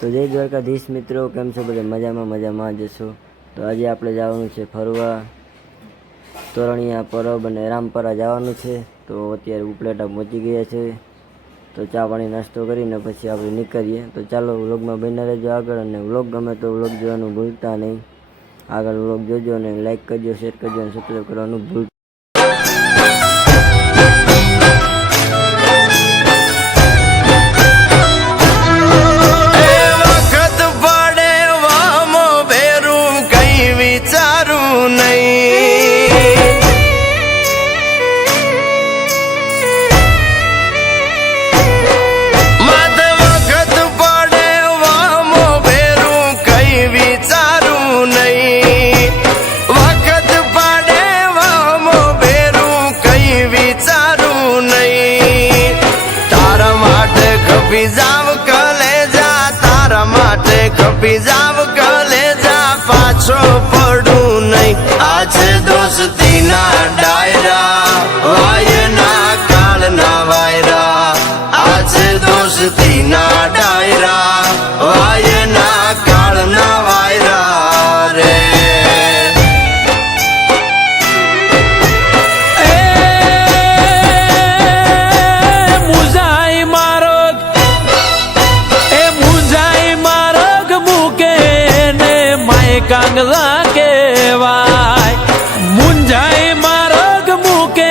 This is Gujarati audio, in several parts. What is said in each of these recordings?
તો જય દ્વારકાધીશ મિત્રો, કેમ છો બધા? મજામાં જશો. તો આજે આપણે જવાનું છે ફરવા, તોરણિયા પરબ અને રામપરા જવાનું છે. તો અત્યારે ઉપલેટા પહોંચી ગયા છે. તો ચા પાણી નાસ્તો કરીને પછી આપણે નીકળીએ. તો ચાલો વ્લોગમાં બન્યા રહેજો આગળ, અને વ્લોગ ગમે તો વ્લોગ જોવાનું ભૂલતા નહીં. આગળ વ્લોગ જોજો અને લાઈક કરજો, શેર કરજો અને સબસ્ક્રાઈબ કરવાનું ભૂલતા. કપી જાવ કલેજા પાછો પડું નહીં. આજે દોસ્તી ના ડાયરા વાયના કાળના વાયરા. આજે દોસ્તી ના ડાયરા વાયના કાળના વાયરા રે. કાંગલા કેવાય મુંજાઈ માર્ગ મૂકે.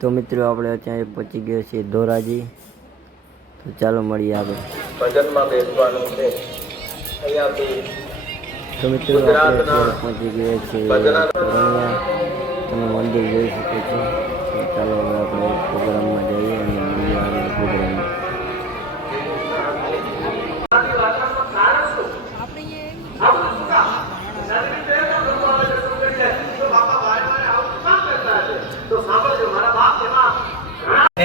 તો મિત્રો આપણે અત્યારે પહોંચી ગયા છીએ ધોરાજી. તો ચાલો મળીએ આગળ. ભજનમાં બેસવાનું છે અહીંયાથી. તો મિત્રો આપણે અત્યારે પહોંચી ગયા છીએ તોરણિયા. તમે મંદિર જોઈ શકો છો. તો ચાલો હવે આપણે પ્રોગ્રામમાં જઈએ અને મળીએ આગળ પ્રોગ્રામમાં.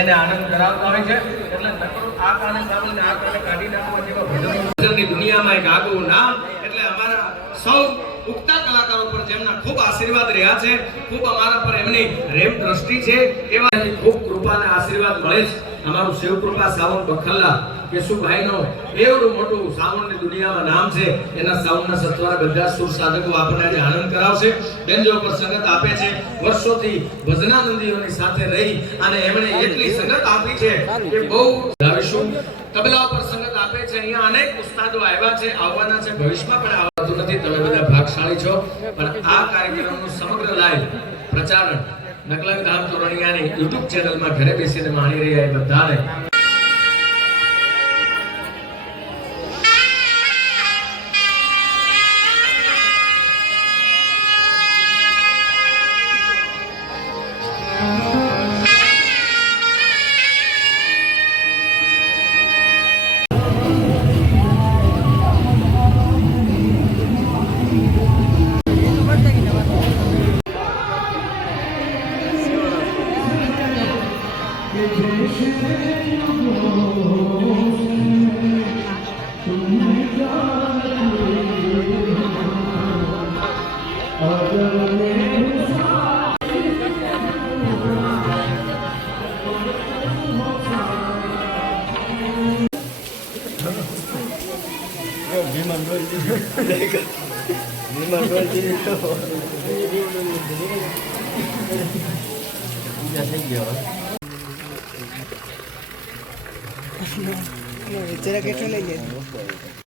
એને આનંદ કરાવતા હોય છે. એટલે આ કારણે સાંભળીને આ કારણે કાઢી નાખવા જેવા ભજનની દુનિયામાં એક આગવું નામ. એટલે અમારા સૌ ઉગતા કલાકારો પર જેમના ખૂબ આશીર્વાદ રહ્યા છે, ખૂબ અમારા પર એમની રેમ દ્રષ્ટિ છે, એવા ખૂબ કૃપા અને આશીર્વાદ મળે છે. અમારું શિવકૃપા સાવન બખલ્લા કેશુભાઈનો એવડું મોટું સાવનની દુનિયામાં નામ છે. એના સાવનના સત્વાર બધા સુર સાધકો આપણને આજે આનંદ કરાવશે. બેનજો પર સંગત આપે છે. વર્ષોથી ભજનાનંદીઓની સાથે રહી અને એમણે એટલી સંગત આપી છે કે બહુ લાવીશું. તબલા પર સંગત આપે છે. અહીંયા અનેક ઉસ્તાદો આવ્યા છે, આવવાના છે, ભવિષ્યમાં પણ આવતું નથી. તમે બધા ભાગશાળી છો. પણ આ કાર્યક્રમનું સમગ્ર લાઈવ પ્રચારણ નકલંગ ધામ તોરણિયાની YouTube ચેનલમાં ઘરે બેસીને માણી રહ્યા એ બધાને જરા કેટલું લઈ જાય.